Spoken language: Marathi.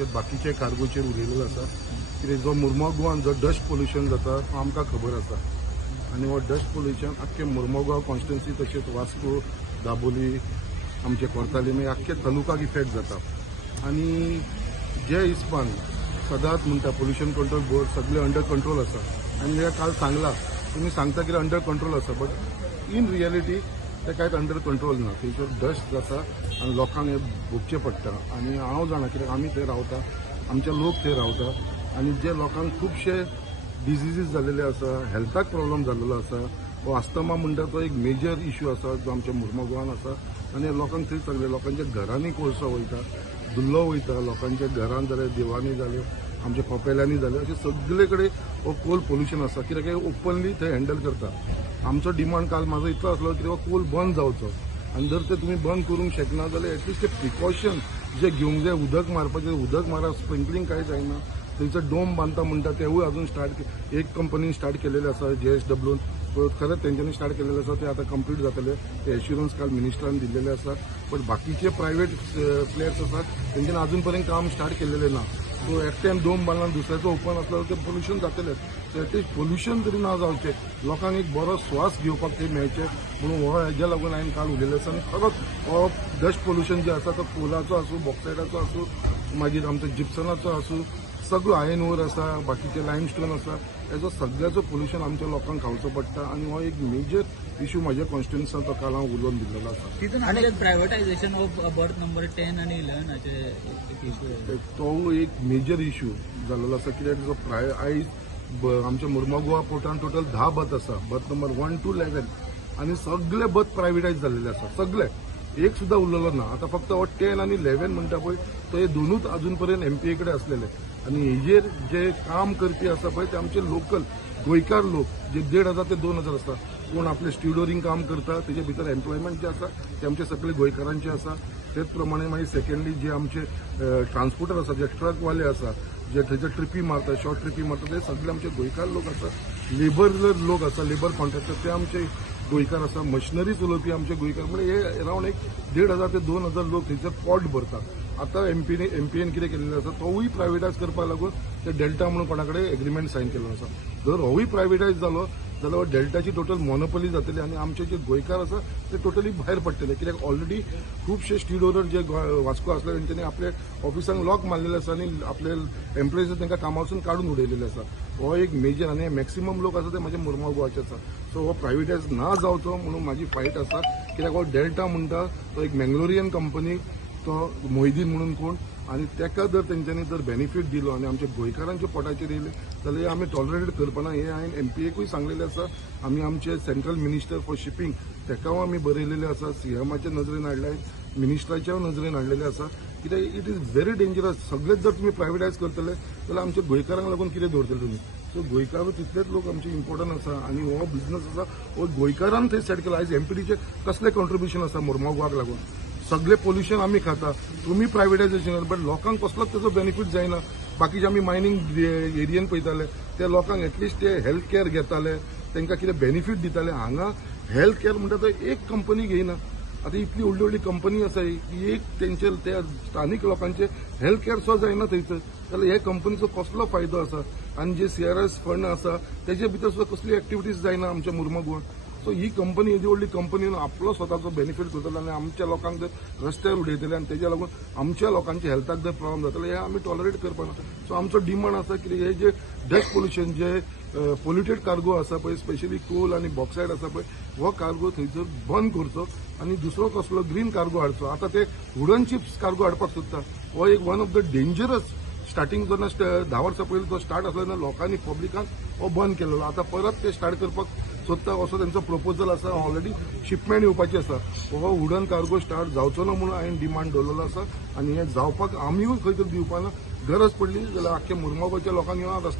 तशेंच बाकीचे कार्गोचेर उलयलेलो आसा कित्याक जो मुर्मुगांवान जो डस्ट पोल्युशन जाता तो आमकां खबर आसा आनी हो डस्ट पोल्युशन आख्खे मुर्मुगांव कॉन्स्टिट्युएन्सी तशेंच वास्को दाबोली आमचे कोर्तालीम आख्खे तालुकाक इफेक्ट जाता आनी जे हिसपान सदांच म्हणटा पोल्युशन कंट्रोल बोर्ड सगळे अंडर कंट्रोल आसा आनी हे काल सांगला तुमी सांगता कितें अंडर कंट्रोल आसा बट इन रियलिटी ते कांयच अंडर कंट्रोल ना थंयसर डस्ट जाता आनी लोकांक हे भोगचें पडटा आनी हांव जाणा कित्याक आमी थंय रावता आमचे लोक थंय रावता आनी जे लोकांक खुबशे डिजीजीस जाल्लेले आसा हेल्थाक प्रॉब्लम जाल्लो आसा हो अस्थमा म्हणटा तो एक मेजर इश्यू आसा जो आमच्या मुर्मुगांवान आसा आनी लोकांक थंय सगळे लोकांच्या घरांनी कोळसो वयता दुल्लो वयता लोकांच्या घरांत जाले देवांनी जाले आमच्या खोपेल्यांनी जाले अशें सगळे कडेन हो कोल पोल्युशन आसा कित्याक हे ओपनली थंय हँडल करता आमचो डिमांड काल म्हाजो इतलो आसलो की हो कोल बंद जावचो आनी जर ते तुमी बंद करूंक शकना जाल्यार एटलिस्ट ते प्रिकॉशन जे घेवंक जाय उदक मारपाचें उदक मारप स्प्रिंकलिंग कांय जायना थंयचो डोम बांदता म्हणटा तेवूय अजून स्टार्ट एक कंपनीन स्टार्ट केलेले आसा JSWन खरंच तेंच्यांनी स्टार्ट केलेले आसा ते आतां कंप्लीट जातले ते एश्युरन्स काल मिनिस्टरान दिल्लेले आसा बट बाकीचे प्रायवेट प्लेयर्स आसात तेंच्यांनी अजून पर्यंत काम स्टार्ट केलेले ना सो एकट्यान डोम बांदला दुसऱ्याचो ओपन आसलो ते पोल्युशन जातलेच सो एटलीस्ट पोल्युशन तरी ना जावचें लोकांक एक बरो स्वास घेवपाक ते मेळचे म्हणून हो हेज्या लागून हांवें काल उलयलें आसा आनी खरोच हो डस्ट पोल्युशन जे आसा तो कोलाचो आसूं बॉक्सायडाचो आसूं मागीर आमचो जिप्सनाचो आसूं सगळो आयर्न ओर आसा बाकीचे लायमस्टोन आसा हेजो सगळ्याचो पोल्युशन आमच्या लोकांक खावचो पडटा आनी हो एक मेजर इश्यू म्हाज्या कॉन्स्टिट्युएन्सीन तो काल हांव उलोवन दिल्लो आसा तितून आनी प्रायवेटायझेशन ऑफ बर्थ नंबर 10 आनी 11 हाचे तो एक मेजर इश्यू जाल्लो आसा कित्याक जो आयज आमच्या मुर्मुगांव पोर्टान टोटल 10 बर्थ आसा बर्थ नंबर 1 to 11 आनी सगळे बर्थ प्रायवेटायज जाल्लेले आसा सगळे एक सुद्धा उरलेलो ना आता फक्त हो 10 आणि 11 म्हणटा पळय तो हे दोनूच अजून पर्यंत MPA कडेन असलेले आणि हेजेर जे काम करपी आसा पळय ते आमचे लोकल गोंयकार लोक जे 1,500 ते 2,000 आसा कोण आपले स्ट्युडोरींग काम करता तेजे भितर एम्प्लॉयमेंट जे आसा ते आमचे सगळे गोंयकारांचे आसा तेच प्रमाणे मागीर सेकंडली जे आमचे ट्रान्सपोर्टर आसा जे ट्रकवाले आसा जे थंयचे ट्रिपी मारता शॉर्ट ट्रिपी मारता ते सगळे आमचे गोंयकार लोक आसा लेबर लोक आसा लेबर कॉन्ट्रॅक्टर ते आमचे गोंयकार आसा मशिनरी चलोवपी आमचे गोंयकार म्हणजे हे अरावंड एक 1,500 ते 2,000 लोक थंयसर पोट भरतात आता एमपीएन कितें केलेलें आसा तोवूय प्रायवेटायज करपाक लागून ते डेल्टा म्हणून कोणा कडेन एग्रीमेंट सायन केल्लो आसा जर होवूय प्रायवेटायज जालो जाल्यार डेल्टाची टोटल मोनोपॉली जातली आनी आमचे जे गोंयकार आसा ते टोटली भायर पडटले कित्याक ऑलरेडी खुबशे स्ट्युडोरर जे वास्को आसले तेंच्यांनी आपले ऑफिसांक लॉक मारलेले आसा आनी आपले एम्प्लॉईज तांकां कामासून काडून उडयलेले आसा हो एक मेजर आनी मॅक्सिमम लोक आसा ते म्हाजे मुर्मुगांवचे आसा सो हो प्रायवेटायज ना जावचो म्हणून म्हाजी फायट आसा कित्याक हो डेल्टा म्हणटा तो एक मँगलोरियन कंपनी तो मोहिदीन म्हणून कोण आनी तेका जर तेंच्यांनी जर बेनिफीट दिलो आनी आमच्या गोंयकारांच्या पोटाचेर येयले जाल्यार आमी टॉलरेट करपाना हे हांवें MPAकूय सांगलेलें आसा आमी आमचे सेंट्रल मिनिस्टर फॉर शिपींग तेकाय आमी बरयलेले आसा CMच्या नजरेन हाडल्या मिनिस्टराच्या नजरेन हाडलेले आसा कित्याक इट इज व्हेरी डेंजरस सगळेच जर तुमी प्रायवेटायज करतले जाल्यार आमच्या गोंयकारांक लागून कितें दवरतले तुमी सो गोंयकार तितलेच लोक आमचे इम्पॉर्टंट आसा आनी हो बिझनस आसा हो गोंयकारान थंय सेट केला आयज MPDचे कसले कॉन्ट्रिब्युशन आसा मुर्मुगांवाक लागून सगळे पोल्युशन आमी खाता तुम्ही प्रायवेटायझेशन बट लोकांक कसलोच त्याचो बेनिफीट जायना बाकीचे आमी मायनिंग एरियेन पळयताले ते लोकांक एटलिस्ट ते हेल्थ केअर घेताले तांकां कितें बेनिफीट दिताले हांगा हेल्थ केअर म्हणटा तो एक कंपनी घेयना आता इतली व्हडली व्हडली कंपनी आसा की एक तेंचे त्या स्थानिक लोकांचे हेल्थ केअर सुद्धा जायना थंयसर जाल्यार हे कंपनीचो कसलो फायदो आसा आनी जे CRS फंड आसा तेजे भितर सुद्धा कसली एक्टिविटीज जायना आमच्या मुर्मुगांवान सो ही कंपनी येदी व्हडली कंपनीन आपलो स्वताचो बेनिफीट करतले आनी आमच्या लोकांक जर रस्त्यार उडयतले आनी तेज्या लागून आमच्या लोकांच्या हेल्थाक जर प्रॉब्लम जातले हे आमी टॉलरेट करपाना सो आमचो डिमांड आसा की हे जे डस्ट पोल्युशन जे पोल्युटेड कार्गो आसा पळय स्पेशली कोल आनी बॉक्सायड आसा पळय हो कार्गो थंयसर बंद करचो आनी दुसरो कसलो ग्रीन कार्गो हाडचो आता ते वुडन चिप्स कार्गो हाडपाक सोदता हो एक one of the dangerous starting जेन्ना 10 वर्सां पयलीं तो स्टार्ट आसलो तेन्ना लोकांनी पब्लिकान हो बंद केलेलो आता परत ते स्टार्ट करपाक सोदता असो तेंचो प्रपोजल आसा ऑलरेडी शिपमेंट येवपाची आसा हो वुडन कार्गो स्टार्ट जावचो ना म्हणून हांवें डिमांड दवरलेलो आसा आनी हें जावपाक आमीय खंय तरी दिवपाना गरज पडली जाल्यार आख्ख्या मुर्मुगांवच्या लोकांक येवन रस्त्यार